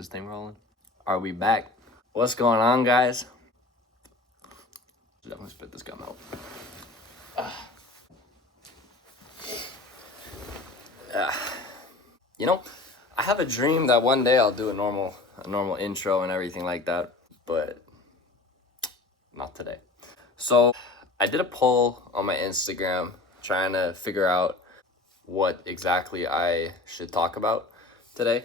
this thing rolling. Are we back? What's going on, guys? Definitely spit this gum out. You know, I have a dream that one day I'll do a normal intro and everything like that, but not today. So I did a poll on my Instagram trying to figure out what exactly I should talk about today.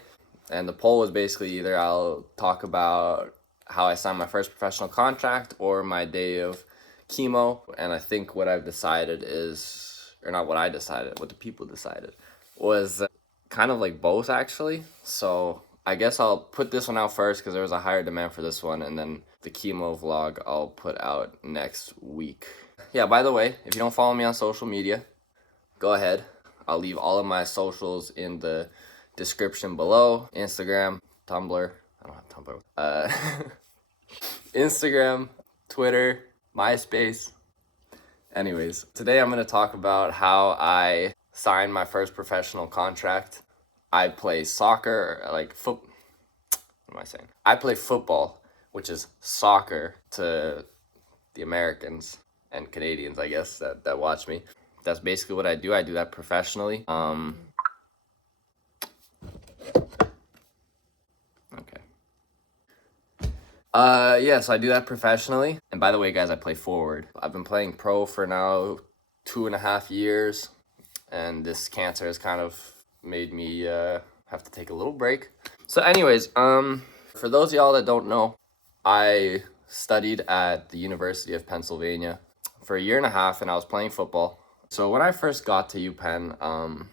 And the poll was basically either I'll talk about how I signed my first professional contract or my day of chemo. And I think what I've decided is, or not what I decided, what the people decided was kind of like both actually. So I guess I'll put this one out first because there was a higher demand for this one, and then the chemo vlog I'll put out next week. Yeah, by the way, if you don't follow me on social media, go ahead. I'll leave all of my socials in the description below. Instagram, Tumblr. I don't have Tumblr. Instagram, Twitter, MySpace. Anyways, today I'm going to talk about how I signed my first professional contract. I play soccer, what am I saying? I play football, which is soccer to the Americans and Canadians, I guess, that watch me. That's basically what I do. I do that professionally. So I do that professionally. And by the way, guys, I play forward. I've been playing pro for now 2.5 years, and this cancer has kind of made me have to take a little break. So anyways, for those of y'all that don't know, I studied at the University of Pennsylvania for 1.5 years, and I was playing football. So when I first got to UPenn,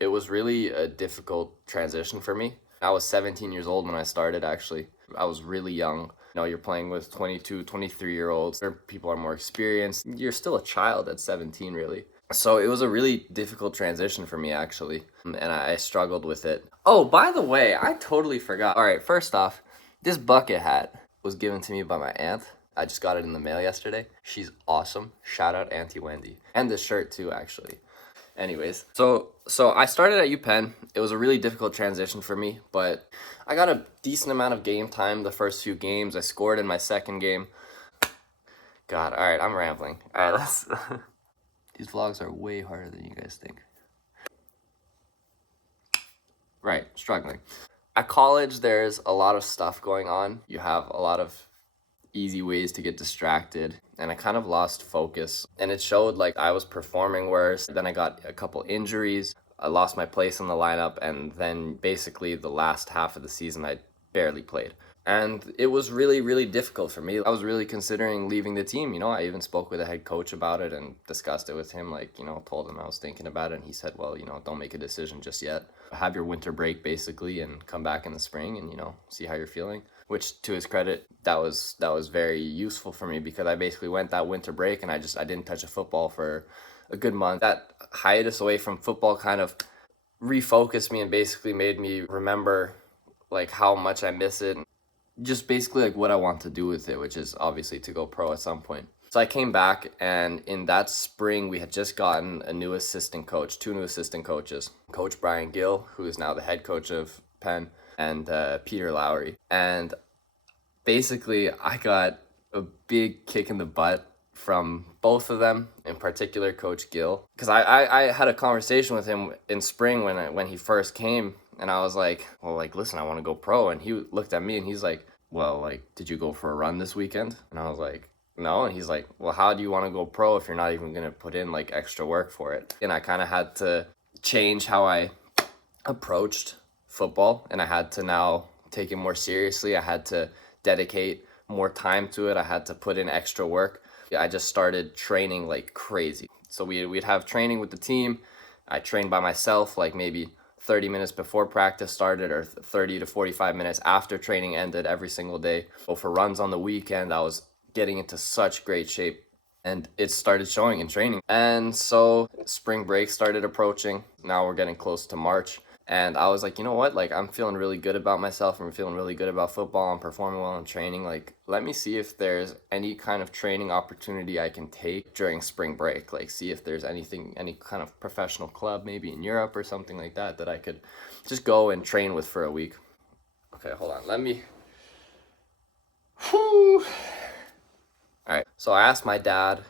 it was really a difficult transition for me. I was 17 years old when I started, actually. I was really young. You know, you're playing with 22, 23-year-olds. People are more experienced. You're still a child at 17, really. So it was a really difficult transition for me, actually, and I struggled with it. Oh, by the way, I totally forgot. All right, first off, this bucket hat was given to me by my aunt. I just got it in the mail yesterday. She's awesome. Shout out Auntie Wendy. And this shirt, too, actually. Anyways, so I started at UPenn. It was a really difficult transition for me, but I got a decent amount of game time the first few games. I scored in my second game. God, all right, I'm rambling. All right, let's... These vlogs are way harder than you guys think. Right, struggling. At college, there's a lot of stuff going on. You have a lot of easy ways to get distracted, and I kind of lost focus, and it showed. Like, I was performing worse. Then I got a couple injuries. I lost my place in the lineup, and then basically the last half of the season I barely played. And it was really, really difficult for me. I was really considering leaving the team. You know, I even spoke with the head coach about it and discussed it with him, like, you know, told him I was thinking about it, and he said, well, you know, don't make a decision just yet. Have your winter break, basically, and come back in the spring and, you know, see how you're feeling. Which, to his credit, that was very useful for me, because I basically went that winter break and I didn't touch a football for a good month. That hiatus away from football kind of refocused me and basically made me remember, like, how much I miss it. Just basically like what I want to do with it, which is obviously to go pro at some point. So I came back, and in that spring we had just gotten a new assistant coach, 2 new assistant coaches, Coach Brian Gill, who is now the head coach of Penn, and Peter Lowry. And basically I got a big kick in the butt from both of them, in particular Coach Gill, because I had a conversation with him in spring when he first came, and I was like, well, like, listen, I want to go pro. And he looked at me and he's like, well, like, did you go for a run this weekend? And I was like, no. And he's like, well, how do you want to go pro if you're not even going to put in like extra work for it? And I kind of had to change how I approached football, and I had to now take it more seriously. I had to dedicate more time to it. I had to put in extra work. I just started training like crazy. So we'd have training with the team. I trained by myself, like maybe 30 minutes before practice started, or 30 to 45 minutes after training ended every single day. Go for runs on the weekend. I was getting into such great shape, and it started showing in training. And so spring break started approaching. Now we're getting close to March. And I was like, you know what? Like, I'm feeling really good about myself. I'm feeling really good about football. I'm performing well in training. Like, let me see if there's any kind of training opportunity I can take during spring break. Like, see if there's anything, any kind of professional club, maybe in Europe or something like that, that I could just go and train with for a week. Okay, hold on. Let me. Whew. All right. So I asked my dad,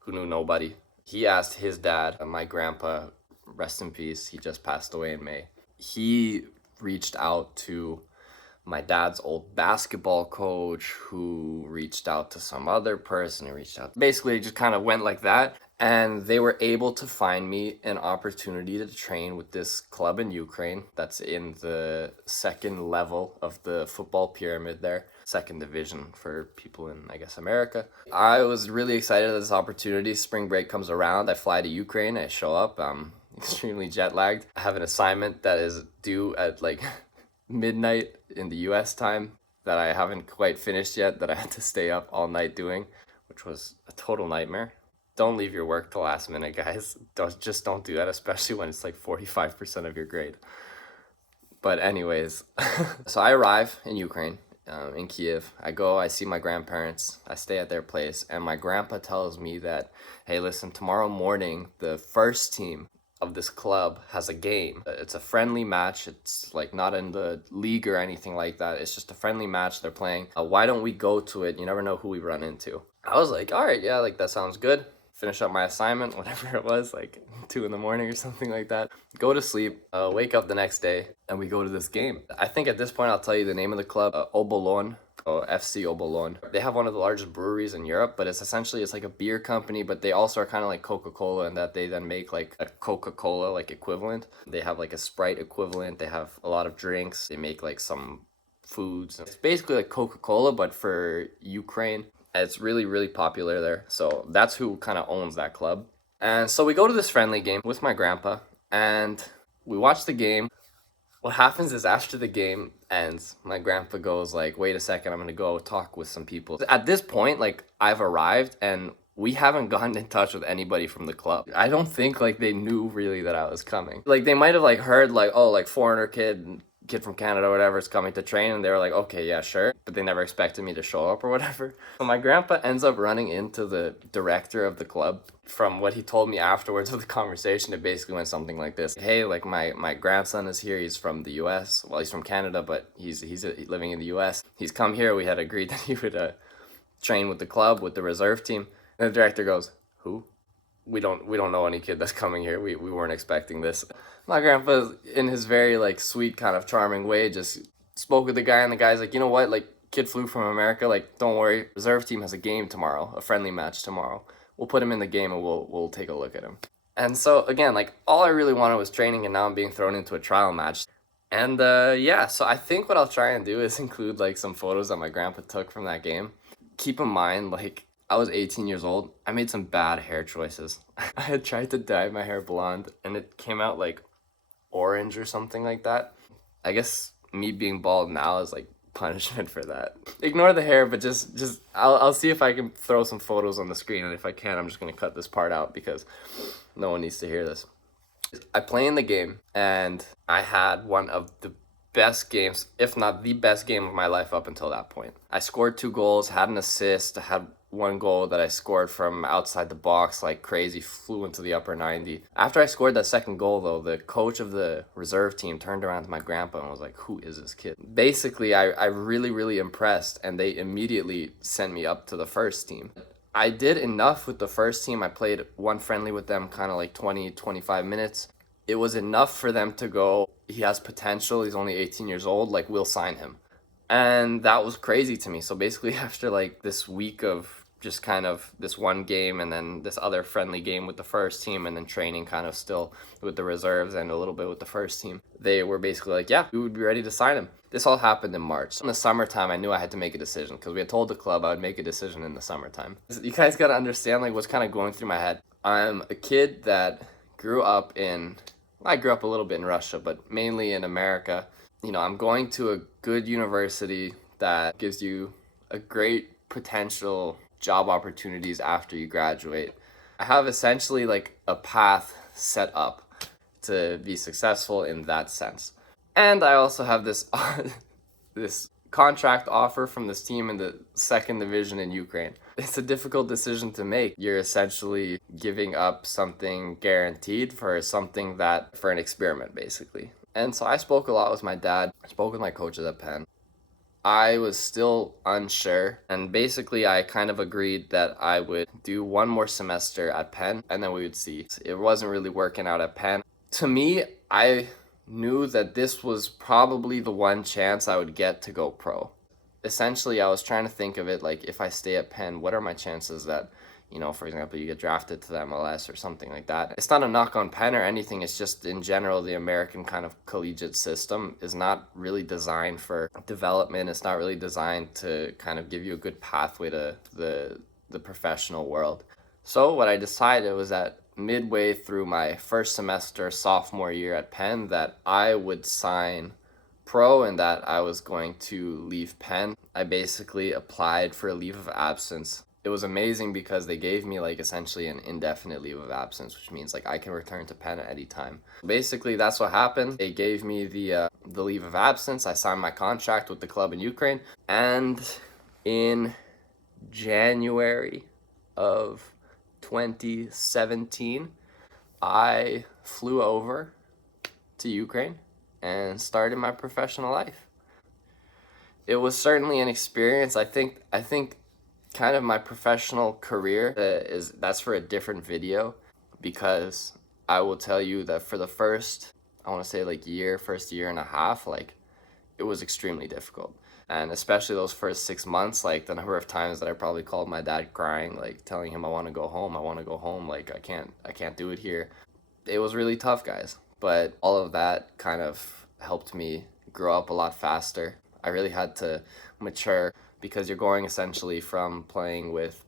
who knew nobody. He asked his dad, my grandpa, rest in peace. He just passed away in May. He reached out to my dad's old basketball coach, who reached out to some other person who reached out. Basically, it just kind of went like that. And they were able to find me an opportunity to train with this club in Ukraine that's in the second level of the football pyramid there, second division for people in, I guess, America. I was really excited at this opportunity. Spring break comes around. I fly to Ukraine. I show up. I'm extremely jet lagged. I have an assignment that is due at like midnight in the US time that I haven't quite finished yet, that I had to stay up all night doing, which was a total nightmare. Don't leave your work till last minute, guys. Don't do that, especially when it's like 45% of your grade. But anyways, so I arrive in Ukraine, in Kiev. I see my grandparents. I stay at their place, and my grandpa tells me that, hey, listen, tomorrow morning, the first team of this club has a game. It's a friendly match. It's like not in the league or anything like that. It's just a friendly match they're playing. Why don't we go to it? You never know who we run into. I was like, all right, yeah, like that sounds good. Finish up my assignment, whatever it was, like 2 in the morning or something like that. Go to sleep, wake up the next day, and we go to this game. I think at this point I'll tell you the name of the club, Obolon. FC Obolon. They have one of the largest breweries in Europe, but it's like a beer company, but they also are kind of like Coca-Cola in that they then make like a Coca-Cola like equivalent. They have like a Sprite equivalent. They have a lot of drinks. They make like some foods. It's basically like Coca-Cola, but for Ukraine. It's really, really popular there. So that's who kind of owns that club. And so we go to this friendly game with my grandpa, and we watch the game. What happens is after the game ends, my grandpa goes like, wait a second, I'm going to go talk with some people. At this point, like I've arrived and we haven't gotten in touch with anybody from the club. I don't think like they knew really that I was coming. Like they might have like heard like, oh, like foreigner kid from Canada or whatever is coming to train, and they were like, okay, yeah, sure, but they never expected me to show up or whatever. So my grandpa ends up running into the director of the club. From what he told me afterwards of the conversation, it basically went something like this: hey, like my grandson is here. He's from the US. Well, he's from Canada, but he's living in the US. He's come here. We had agreed that he would train with the club, with the reserve team. And the director goes, who? We don't know any kid that's coming here. We weren't expecting this. My grandpa, in his very like sweet kind of charming way, just spoke with the guy, and the guy's like, you know what, like kid flew from America, like don't worry, reserve team has a game tomorrow, a friendly match tomorrow. We'll put him in the game and we'll take a look at him. And so again, like all I really wanted was training, and now I'm being thrown into a trial match. And yeah, so I think what I'll try and do is include like some photos that my grandpa took from that game. Keep in mind, like I was 18 years old. I made some bad hair choices. I had tried to dye my hair blonde, and it came out like orange or something like that. I guess me being bald now is like punishment for that. Ignore the hair, but just I'll see if I can throw some photos on the screen, and if I can, I'm just gonna cut this part out because no one needs to hear this. I play in the game, and I had one of the best games, if not the best game of my life up until that point. I scored 2 goals, had an assist, had 1 goal that I scored from outside the box like crazy, flew into the upper 90. After I scored that second goal, though, the coach of the reserve team turned around to my grandpa and was like, who is this kid? Basically, I really, really impressed, and they immediately sent me up to the first team. I did enough with the first team. I played 1 friendly with them, kind of like 20, 25 minutes. It was enough for them to go, he has potential, he's only 18 years old, like we'll sign him. And that was crazy to me. So basically after like this week of just kind of this 1 game and then this other friendly game with the first team and then training kind of still with the reserves and a little bit with the first team, they were basically like, yeah, we would be ready to sign him. This all happened in March. In the summertime, I knew I had to make a decision because we had told the club I would make a decision in the summertime. You guys got to understand like what's kind of going through my head. I'm a kid that I grew up a little bit in Russia, but mainly in America. You know, I'm going to a good university that gives you a great potential job opportunities after you graduate. I have essentially like a path set up to be successful in that sense. And I also have this this contract offer from this team in the second division in Ukraine. It's a difficult decision to make. You're essentially giving up something guaranteed for an experiment basically. And so I spoke a lot with my dad, I spoke with my coaches at Penn. I was still unsure, and basically I kind of agreed that I would do one more semester at Penn and then we would see. It wasn't really working out at Penn. To me, I knew that this was probably the one chance I would get to go pro. Essentially, I was trying to think of it like, if I stay at Penn, what are my chances that, for example, you get drafted to the MLS or something like that. It's not a knock on Penn or anything. It's just in general, the American kind of collegiate system is not really designed for development. It's not really designed to kind of give you a good pathway to the professional world. So what I decided was that midway through my first semester, sophomore year at Penn, that I would sign pro and that I was going to leave Penn. I basically applied for a leave of absence. It was amazing because they gave me like essentially an indefinite leave of absence, which means like I can return to Penn at any time. Basically, that's what happened. They gave me the leave of absence. I signed my contract with the club in Ukraine, and in January of 2017, I flew over to Ukraine and started my professional life. It was certainly an experience. I think kind of my professional career that's for a different video, because I will tell you that for the first, I want to say like first year and a half, like it was extremely difficult. And especially those first 6 months, like the number of times that I probably called my dad crying, like telling him I want to go home, like I can't do it here. It was really tough, guys. But all of that kind of helped me grow up a lot faster. I really had to mature, because you're going essentially from playing with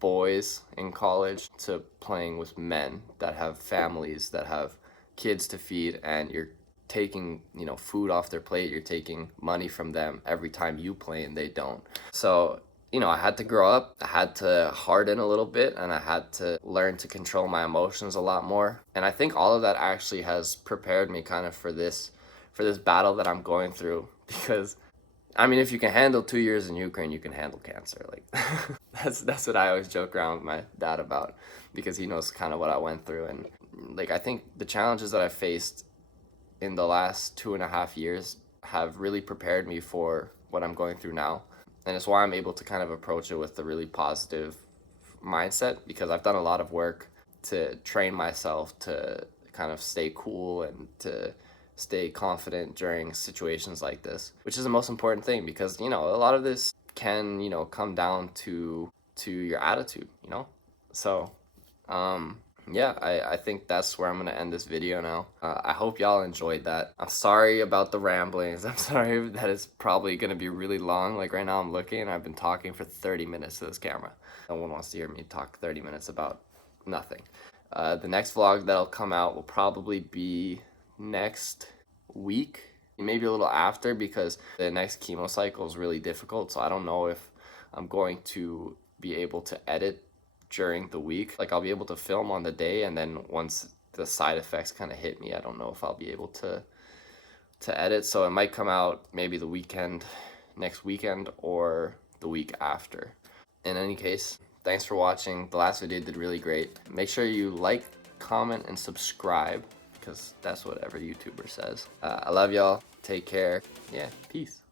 boys in college to playing with men that have families, that have kids to feed, and you're taking, food off their plate. You're taking money from them every time you play and they don't. So, I had to grow up, I had to harden a little bit, and I had to learn to control my emotions a lot more. And I think all of that actually has prepared me kind of for this battle that I'm going through, because I mean, if you can handle 2 years in Ukraine, you can handle cancer. Like that's what I always joke around with my dad about, because he knows kind of what I went through. And like, I think the challenges that I faced in the last 2.5 years have really prepared me for what I'm going through now. And it's why I'm able to kind of approach it with a really positive mindset, because I've done a lot of work to train myself to kind of stay cool and to stay confident during situations like this, which is the most important thing, because a lot of this can come down to your attitude. So yeah, I think that's where I'm gonna end this video now. I hope y'all enjoyed that. I'm sorry about the ramblings. I'm sorry that it's probably gonna be really long. Like right now I'm looking and I've been talking for 30 minutes to this camera. No one wants to hear me talk 30 minutes about nothing. The next vlog that'll come out will probably be next week, maybe a little after, because the next chemo cycle is really difficult. So I don't know if I'm going to be able to edit during the week. Like I'll be able to film on the day, and then once the side effects kind of hit me, I don't know if I'll be able to edit. So it might come out maybe the weekend, next weekend, or the week after. In any case, thanks for watching. The last video did really great. Make sure you like, comment, and subscribe, because that's what every YouTuber says. I love y'all. Take care. Yeah, peace.